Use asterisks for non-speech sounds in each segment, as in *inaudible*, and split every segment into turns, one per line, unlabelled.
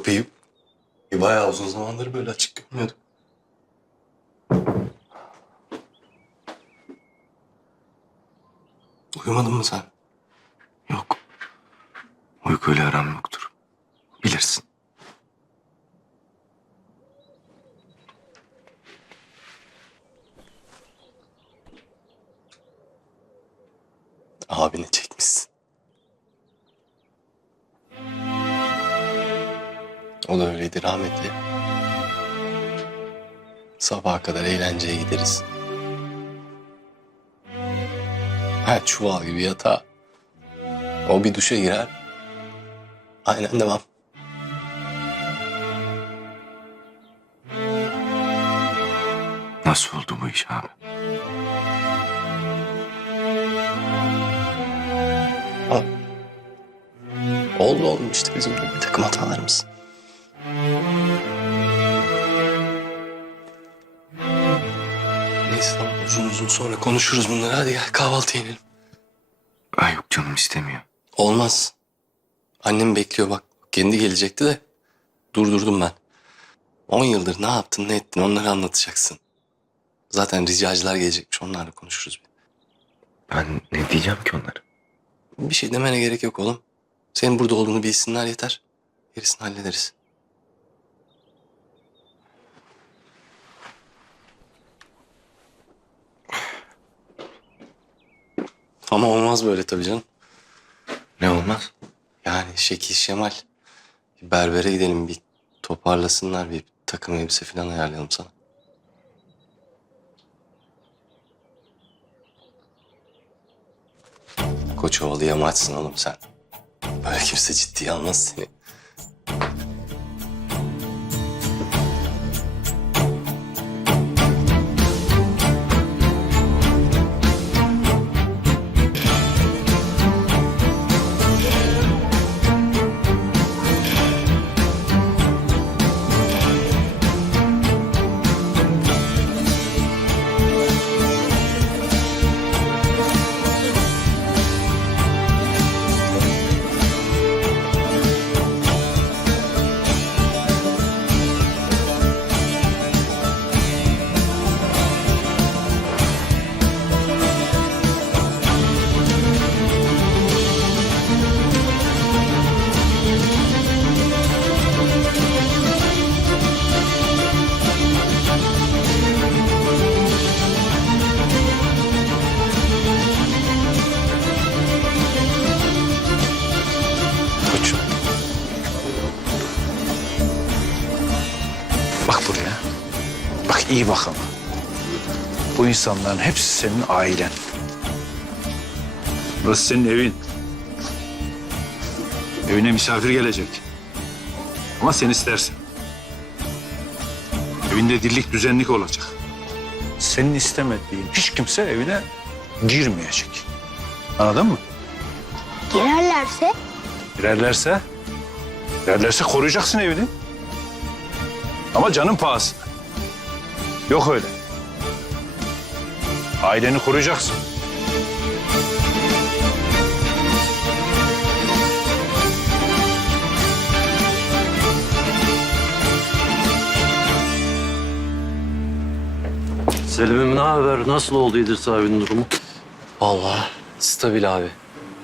Kapıyı bayağı uzun zamandır böyle açık görmüyordum. Uyumadın mı sen?
Yok. Uykuyla aram yoktur. Bilirsin.
Abini çekmişsin. O da öyleydi rahmetli. Sabaha kadar eğlenceye gideriz. Ha çuval gibi yatağa. O bir duşa girer. Aynen devam.
Nasıl oldu bu iş abi?
Ha. Oldu işte bizim de bir takım hatalarımız. Uzun sonra konuşuruz bunları. Hadi gel kahvaltı yiyelim.
Ay yok canım istemiyor.
Olmaz. Annem bekliyor bak. Kendi gelecekti de durdurdum ben. On yıldır ne yaptın ne ettin onları anlatacaksın. Zaten ricacılar gelecekmiş onlarla konuşuruz.
Ben ne diyeceğim ki onlara?
Bir şey demene gerek yok oğlum. Senin burada olduğunu bilsinler yeter. Gerisini hallederiz. Ama olmaz böyle tabii canım.
Ne olmaz?
Yani şekil şemal. Bir berbere gidelim bir toparlasınlar bir takım elbise falan ayarlayalım sana. Koçovalı yamaçsın oğlum sen. Böyle kimse ciddiye almaz seni.
İnsanların hepsi senin ailen. Burası senin evin. Evine misafir gelecek. Ama sen istersen. Evinde dirlik düzenlik olacak. Senin istemediğin hiç kimse evine girmeyecek. Anladın mı?
Girerlerse
Girerlerse, girerlerse koruyacaksın evini. Ama canın pahasına. Yok öyle. Aileni koruyacaksın.
Selim'im ne haber? Nasıl oldu İdris abinin durumu?
Vallahi stabil abi.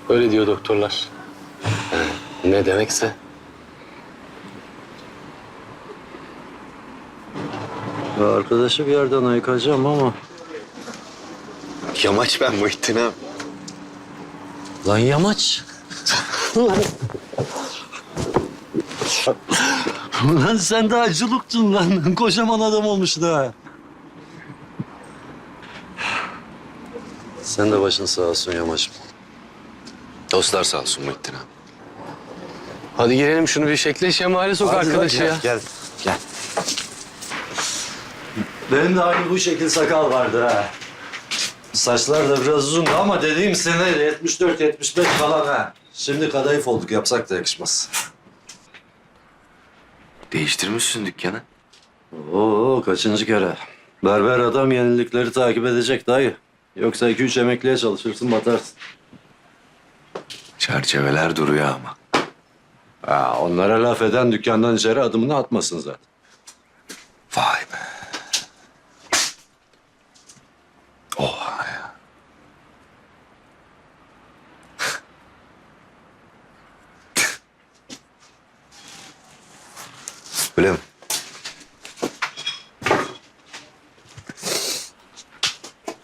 Öyle diyor doktorlar. Yani ne demekse.
Ya arkadaşı bir yerden ayıkacağım ama...
Yamaç ben Muhittin abi.
Lan yamaç. lan. lan sen de acılıktın lan. Kocaman adam olmuşsun ha. Sen de başın sağ olsun yamaç.
Dostlar sağ olsun Muhittin abi.
Hadi girelim şunu bir şekle şemale sok arkadaşı ya.
Gel, gel. Benim de aynı bu şekil sakal vardı ha. Saçlar da biraz uzundu ama dediğim sene 74-75 falan ha. Şimdi kadayıf olduk yapsak da yakışmaz.
Değiştirmişsin dükkanı.
Oo kaçıncı kere? Berber adam yenilikleri takip edecek dayı. Yoksa iki üç emekliye çalışırsın batarsın.
Çerçeveler duruyor ama.
Ha, onlara laf eden dükkandan içeri adımını atmasın zaten.
Vay be. Oha Öyle mi?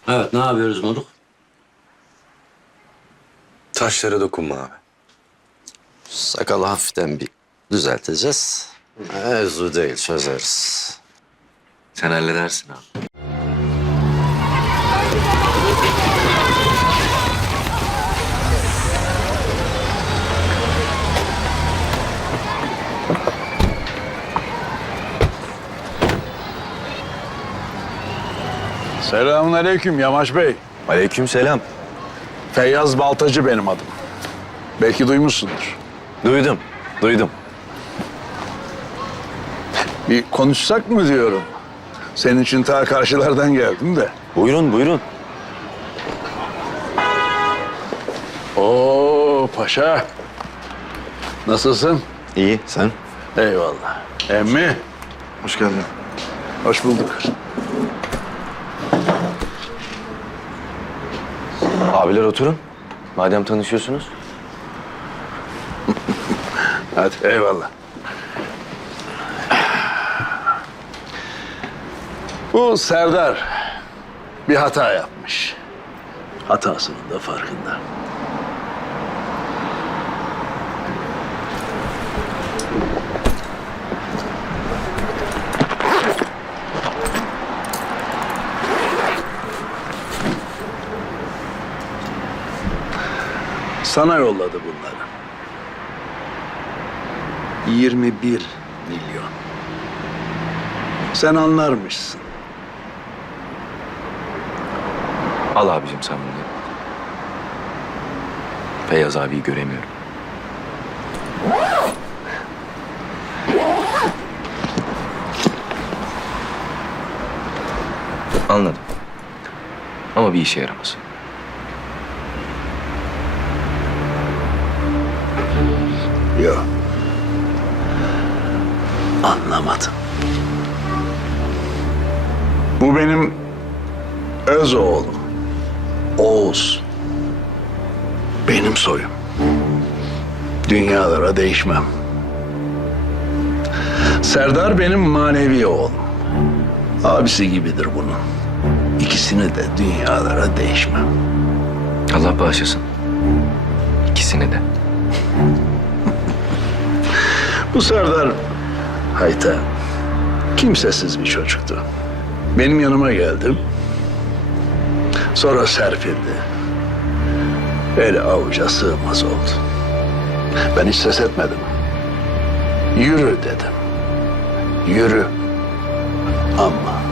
Evet ne yapıyoruz moruk?
Taşlara dokunma abi.
Sakalı hafiften bir düzelteceğiz. Mevzu değil çözeriz.
Sen halledersin abi.
Selamun aleyküm Yamaç Bey.
Aleyküm selam.
Feyyaz Baltacı benim adım. Belki duymuşsundur.
Duydum, duydum.
Bir konuşsak mı diyorum. Senin için ta karşılardan geldim de.
Buyurun, buyurun.
Oo paşa. Nasılsın?
İyi, sen?
Eyvallah. Emmi.
Hoş geldin.
Hoş bulduk.
Abiler oturun. Madem tanışıyorsunuz. *laughs*
Hadi eyvallah. Bu Serdar bir hata yapmış. Hatasının da farkında. Sana yolladı bunları. 21 milyon. Sen anlarmışsın.
Al abicim sen bunu. Feyyaz abiyi göremiyorum. Anladım. Ama bir işe yaramaz.
Yok. Anlamadım. Bu benim öz oğlum. Oğuz. Benim soyum. Dünyalara değişmem. Serdar benim manevi oğlum. Abisi gibidir bunun. İkisini de dünyalara değişmem.
Allah bağışlasın. İkisini de.
Bu Serdar Hayta kimsesiz bir çocuktu. Benim yanıma geldi. Sonra serpildi. Eli avuca sığmaz oldu. Ben hiç ses etmedim. Yürü dedim. Yürü. Ama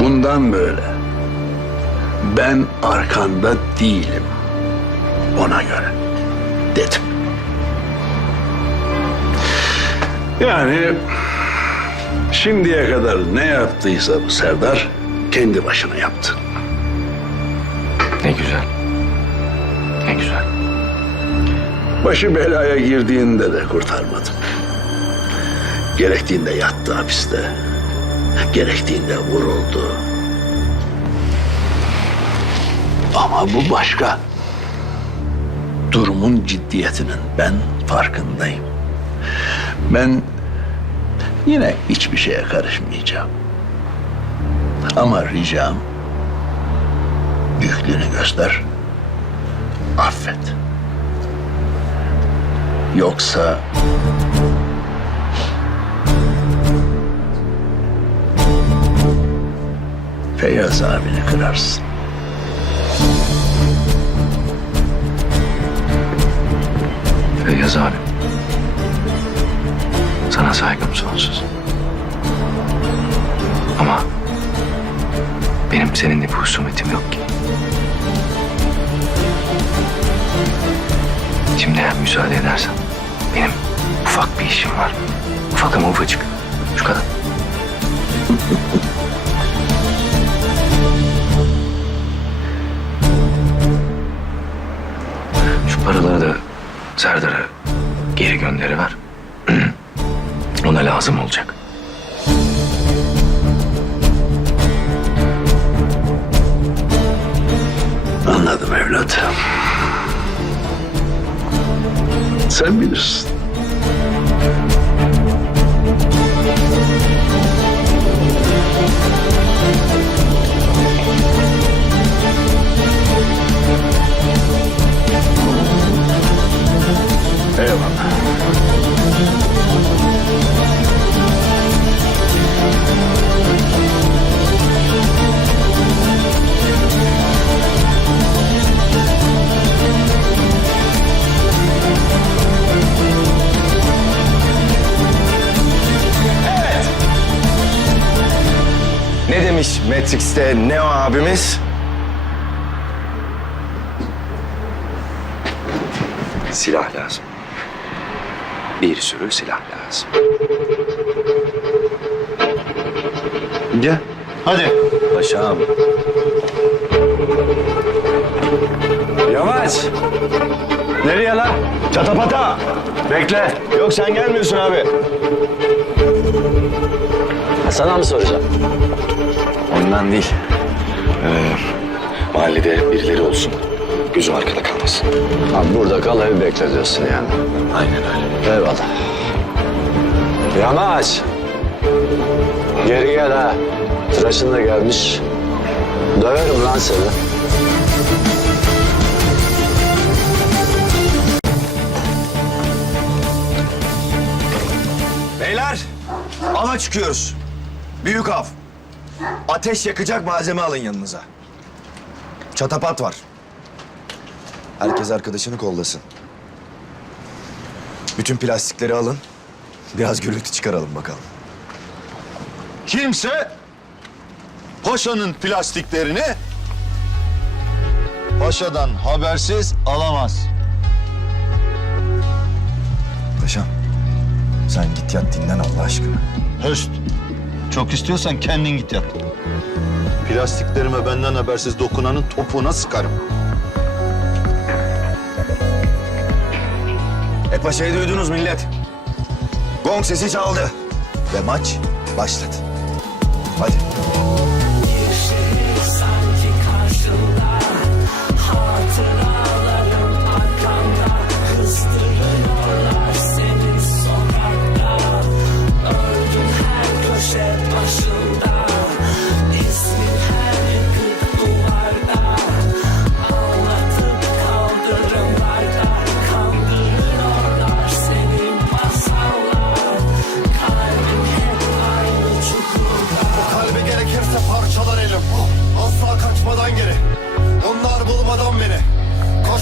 bundan böyle ben arkanda değilim. Ona göre dedim. Yani şimdiye kadar ne yaptıysa bu Serdar kendi başına yaptı.
Ne güzel. Ne güzel.
Başı belaya girdiğinde de kurtarmadım. Gerektiğinde yattı hapiste. Gerektiğinde vuruldu. Ama bu başka. Durumun ciddiyetinin ben farkındayım. Ben yine hiçbir şeye karışmayacağım. Ama ricam büyüklüğünü göster. Affet. Yoksa Feyyaz abini kırarsın.
Feyyaz abi. Sana saygım sonsuz. Ama benim seninle bir husumetim yok ki. Şimdi eğer müsaade edersen benim ufak bir işim var. Ufak ama ufacık. Şu kadar. Şu paraları da Serdar'a geri gönder. Gönderi ver. Ona lazım olacak.
Anladım evlat. Sen bilirsin. Eyvallah.
Matrix'te Neo abimiz?
Silah lazım. Bir sürü silah lazım.
Gel. Hadi. Paşam. Yavaş. Nereye lan? Çatapata. Bekle. Yok sen gelmiyorsun abi.
Sana mı soracağım?
Ondan değil. Ee, mahallede birileri olsun. Gözüm arkada kalmasın.
Abi burada kal evi bekle diyorsun yani.
Aynen öyle.
Eyvallah. Yamaç. Geri gel ha. Tıraşın da gelmiş. Döverim lan seni.
Beyler, ava çıkıyoruz. Büyük av. Ateş yakacak malzeme alın yanınıza. Çatapat var. Herkes arkadaşını kollasın. Bütün plastikleri alın. Biraz gürültü çıkaralım bakalım.
Kimse Paşa'nın plastiklerini Paşa'dan habersiz alamaz.
Paşam, sen git yat dinlen Allah aşkına.
Höst. Çok istiyorsan kendin git yat. Plastiklerime benden habersiz dokunanın topuğuna sıkarım.
E paşayı duydunuz millet. Gong sesi çaldı. Ve maç başladı. Hadi.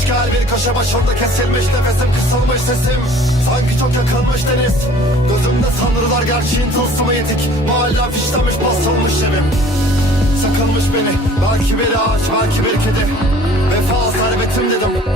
Koş gel bir köşe başında kesilmiş Nefesim kısılmış sesim. Sanki çok yakılmış deniz. Gözümde sanrılar gerçeğin tılsımı yedik Mahallem fişlenmiş basılmış evim. Sakılmış beni. Belki bir ağaç belki bir kedi. Vefa servetim dedim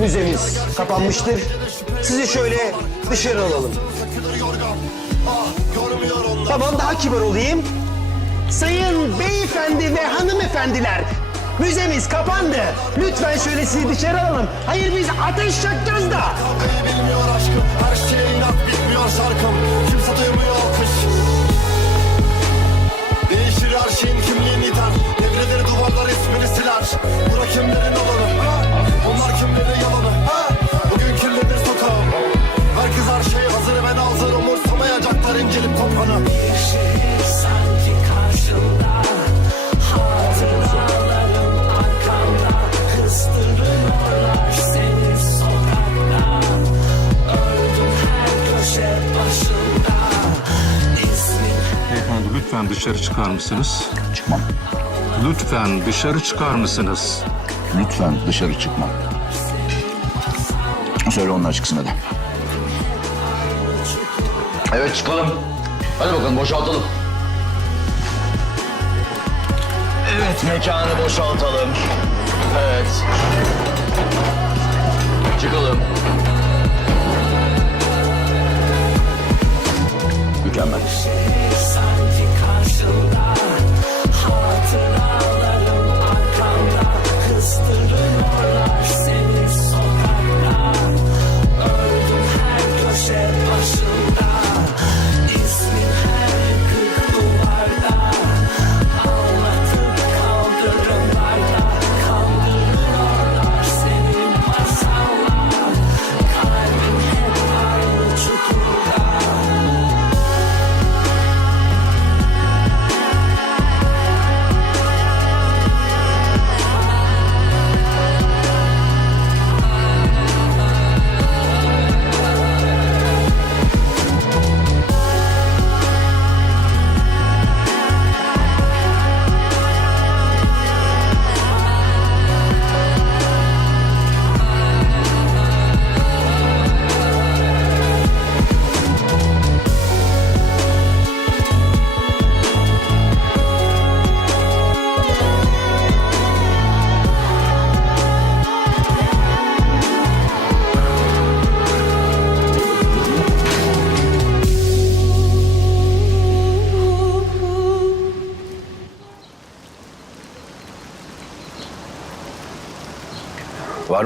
müzemiz kapanmıştır. Sizi şöyle dışarı alalım. Tamam daha kibar olayım. Sayın beyefendi ve hanımefendiler, müzemiz kapandı. Lütfen şöyle sizi dışarı alalım. Hayır biz ateş yakacağız da.
Bilmiyor aşkım Her şeye inat bitmiyor şarkım
lütfen dışarı çıkar mısınız?
Çıkmam.
Lütfen dışarı çıkar mısınız?
Lütfen dışarı çıkma. Söyle onlar çıksın hadi. Evet çıkalım. Hadi bakalım boşaltalım. Evet mekanı boşaltalım. Evet. Çıkalım.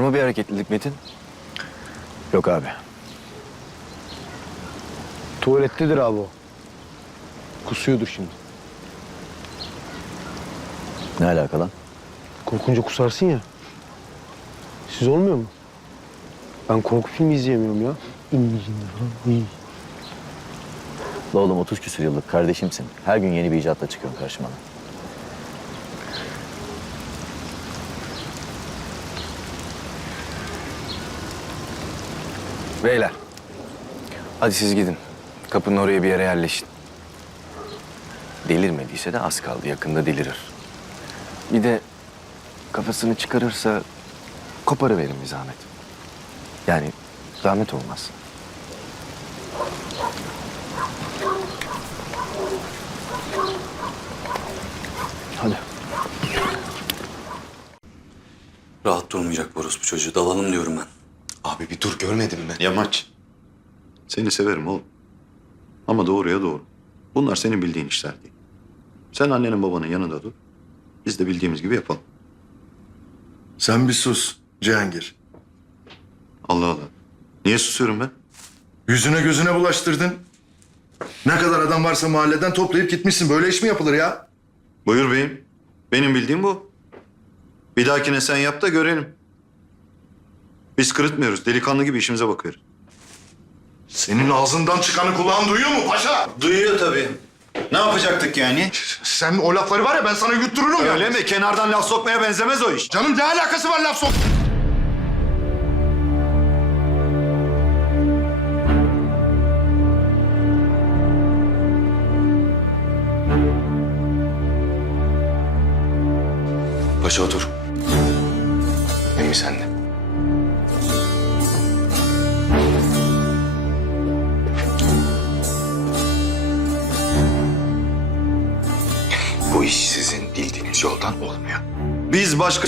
Mı bir hareketlilik Metin?
Yok abi. Tuvalettedir abi o. Kusuyordur şimdi.
Ne alaka lan?
Korkunca kusarsın ya. Siz olmuyor mu? Ben korku filmi izleyemiyorum ya. İngilizce falan. İyi.
La oğlum 30 küsur yıllık kardeşimsin. Her gün yeni bir icatla çıkıyorsun karşıma.
Beyler. Hadi siz gidin. Kapının oraya bir yere yerleşin. Delirmediyse de az kaldı. Yakında delirir. Bir de kafasını çıkarırsa koparıverin bir zahmet. Yani zahmet olmaz.
Hadi.
Rahat durmayacak bu bu çocuğu. Dalalım diyorum ben.
Abi bir dur görmedin mi?
Yamaç. Seni severim oğlum. Ama doğruya doğru. Bunlar senin bildiğin işler değil. Sen annenin babanın yanında dur. Biz de bildiğimiz gibi yapalım.
Sen bir sus Cihangir.
Allah Allah. Niye susuyorum ben?
Yüzüne gözüne bulaştırdın. Ne kadar adam varsa mahalleden toplayıp gitmişsin. Böyle iş mi yapılır ya?
Buyur beyim. Benim bildiğim bu. Bir dahakine sen yap da görelim. Biz kırıtmıyoruz. Delikanlı gibi işimize bakıyoruz.
Senin ağzından çıkanı kulağın duyuyor mu paşa?
Duyuyor tabii. Ne yapacaktık yani?
Sen o lafları var ya ben sana yuttururum ya.
Öyle mi? Kenardan laf sokmaya benzemez o iş.
Canım ne alakası var laf sok...
Paşa otur. Emmi sende. Bu iş sizin bildiğiniz yoldan olmuyor.
Biz başka...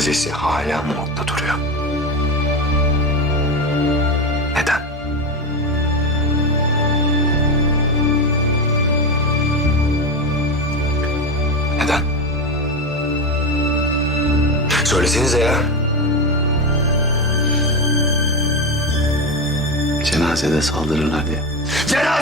Cenazesi hala morgda duruyor. Neden? Neden? Söylesenize ya.
Cenazede saldırırlar diye.
Cenazede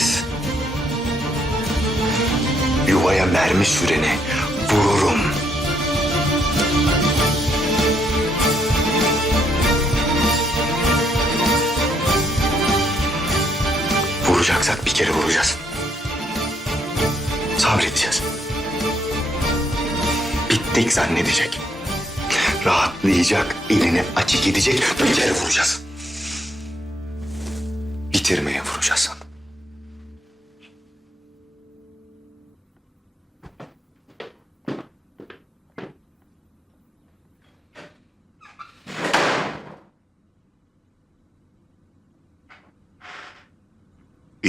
Habersiz. Yuvaya mermi süreni vururum. Vuracaksak bir kere vuracağız. Sabredeceğiz. Bittik zannedecek. Rahatlayacak, elini açık edecek, bir kere vuracağız. Bitirmeye vuracağız.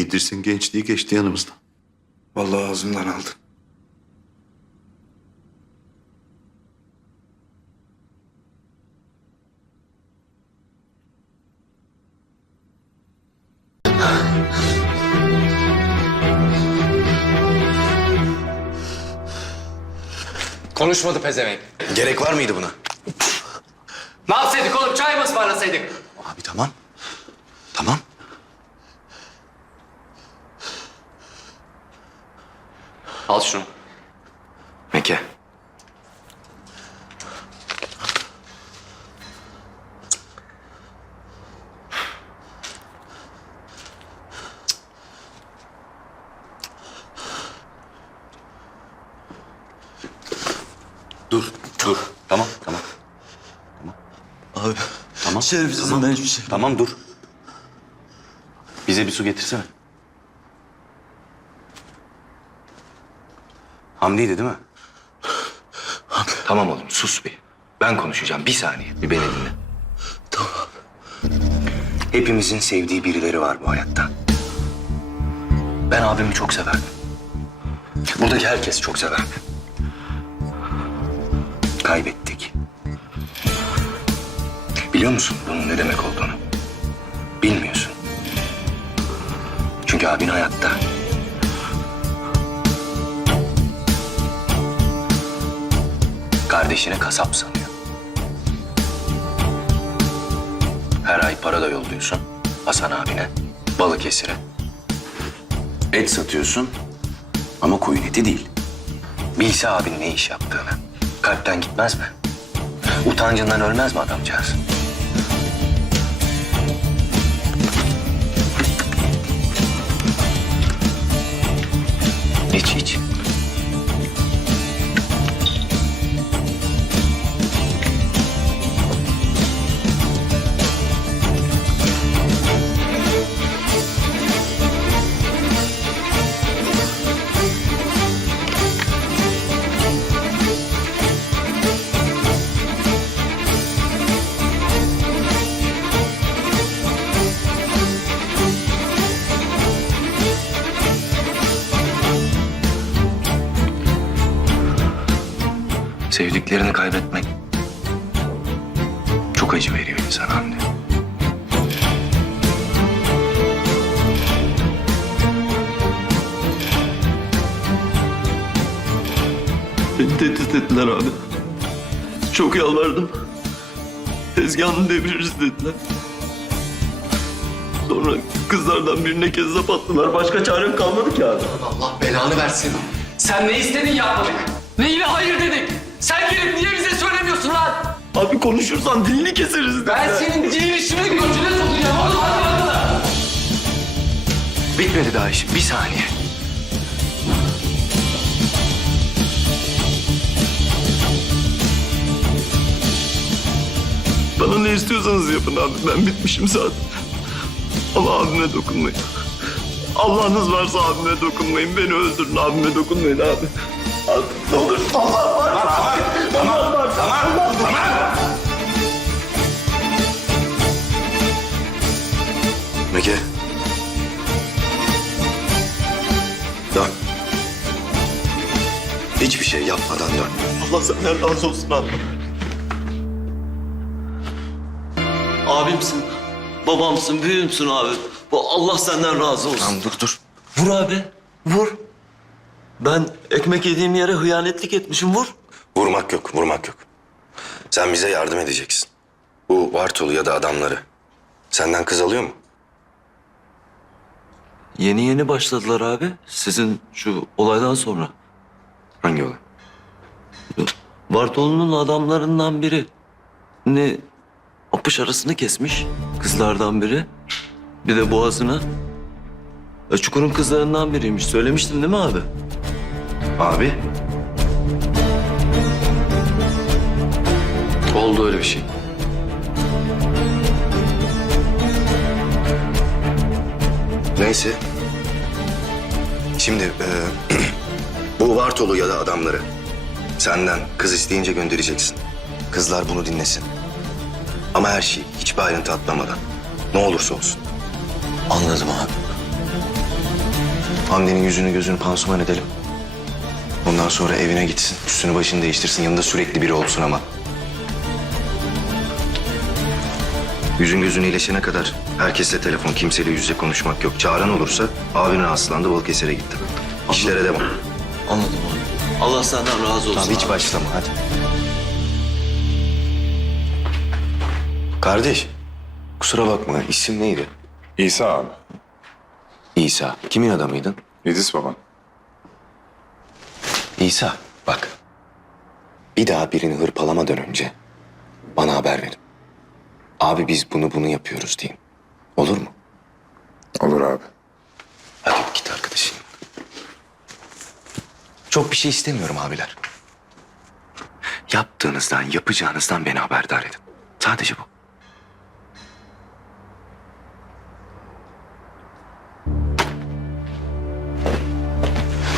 İdris'in gençliği geçti yanımızdan.
Vallahi ağzımdan aldın.
Konuşmadı pezevenk.
Gerek var mıydı buna?
Ne yapsaydık oğlum? Çay mı ısmarlasaydık?
Abi tamam. Tamam.
Al şunu.
Meke.
Dur, dur. Tamam, tamam.
Abi.
Tamam.
Şerefsizim
tamam.
ben hiçbir şey.
Tamam dur. Bize bir su getirsene. Hamdi'ydi değil mi?
Tamam oğlum sus bir. Ben konuşacağım bir saniye. Bir beni dinle. Tamam. Hepimizin sevdiği birileri var bu hayatta. Ben abimi çok severdim. Buradaki herkes çok severdi. Kaybettik. Biliyor musun bunun ne demek olduğunu? Bilmiyorsun. Çünkü abin hayatta. Kardeşine kasap sanıyor. Her ay para da yolluyorsun Hasan abine, Balıkesir'e. Et satıyorsun ama koyun eti değil. Bilse abin ne iş yaptığını. Kalpten gitmez mi? Utancından ölmez mi adamcağız? лечить. Sevdiklerini kaybetmek çok acı veriyor insana Hamdi.
Beni tehdit ettiler abi. Çok yalvardım. Tezgahını deviririz dediler. Sonra kızlardan birine kezzap attılar. Başka çarem kalmadı ki abi.
Allah belanı versin.
Sen ne istedin yapmadık. Neyine hayır dedik. Sen gelip niye bize söylemiyorsun lan?
Abi konuşursan dilini keseriz
Ben senin ciğerişimi götüne sokacağım oğlum hadi bakalım.
Bitmedi daha işim. Bir saniye.
Bana ne istiyorsanız yapın abi. Ben bitmişim zaten. Ama abime dokunmayın. Allah'ınız varsa abime dokunmayın. Beni öldürün abime dokunmayın abi. Ne olur Allah var.
Mege. Dön. Hiçbir şey yapmadan dön.
Allah senden razı olsun abi.
Abimsin, babamsın, büyüğümsün abi. Bu Allah senden razı olsun.
Tamam dur dur.
Vur abi, vur. Ben ekmek yediğim yere hıyanetlik etmişim, vur.
Vurmak yok, vurmak yok. Sen bize yardım edeceksin. Bu Bartolu ya da adamları. Senden kız alıyor mu?
Yeni yeni başladılar abi. Sizin şu olaydan sonra.
Hangi olay?
Bartolu'nun adamlarından biri ne apış arasını kesmiş kızlardan biri. Bir de boğazını. E, Çukur'un kızlarından biriymiş. Söylemiştin değil mi abi?
Abi.
Oldu öyle bir şey.
Neyse. Şimdi e, *clears throat* bu Bartolu ya da adamları senden kız isteyince göndereceksin. Kızlar bunu dinlesin. Ama her şey hiçbir ayrıntı atlamadan. Ne olursa olsun.
Anladım abi.
Hamdi'nin yüzünü gözünü pansuman edelim. Ondan sonra evine gitsin. Üstünü başını değiştirsin. Yanında sürekli biri olsun ama. Yüzün gözün iyileşene kadar herkesle telefon, kimseyle yüz yüze konuşmak yok. Çağıran olursa abinin hastalandı Balıkesir'e gitti. İşlere devam.
Anladım abi. Allah senden razı olsun.
Tamam hiç
abi.
başlama hadi. Kardeş, kusura bakma isim neydi?
İsa abi.
İsa. Kimin adamıydın?
İdris baban.
İsa bak. Bir daha birini hırpalamadan önce bana haber verin. Abi biz bunu bunu yapıyoruz deyin. Olur mu?
Olur abi.
Hadi git arkadaşım. Çok bir şey istemiyorum abiler. Yaptığınızdan, yapacağınızdan beni haberdar edin. Sadece bu.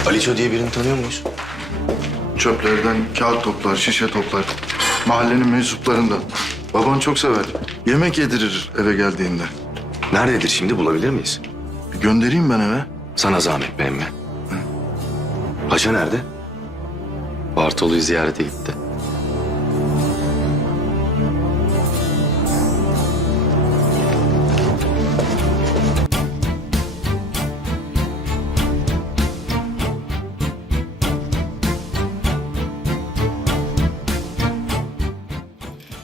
Aliço diye birini tanıyor muyuz?
Çöplerden kağıt toplar, şişe toplar. Mahallenin mensuplarından. Baban çok sever. Yemek yedirir eve geldiğinde.
Nerededir şimdi bulabilir miyiz?
Bir göndereyim ben eve.
Sana zahmet be emmi. Paşa nerede?
Bartolu'yu ziyarete gitti.